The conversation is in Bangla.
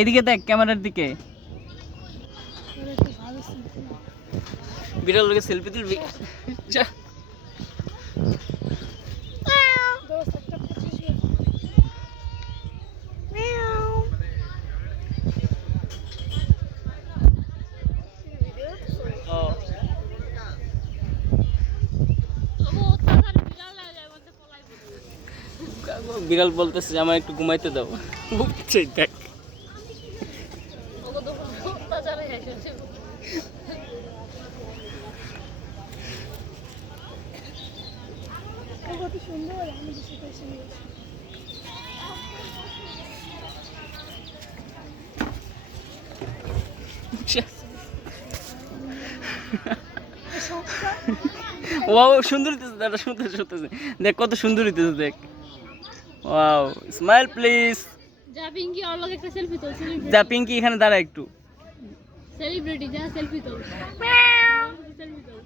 এদিকে দেখ ক্যামেরার দিকে। বিড়াল লোকে সেলফি তুলবি? যা। বিড়াল বলতেছে যে আমার একটু ঘুমাইতে দাও। দেখ ওয়াও সুন্দর হইতেছে দাদা, শুনতেছে শুনতেছে। দেখ কত সুন্দর হইতেছে দেখ। Wow smile please. যা পিঙ্কি আর লগে একটা সেলফি তোল। যা পিঙ্কি এখানে দাঁড়া একটু। সেলিব্রিটি যা সেলফি তোল। সেলফি তোল।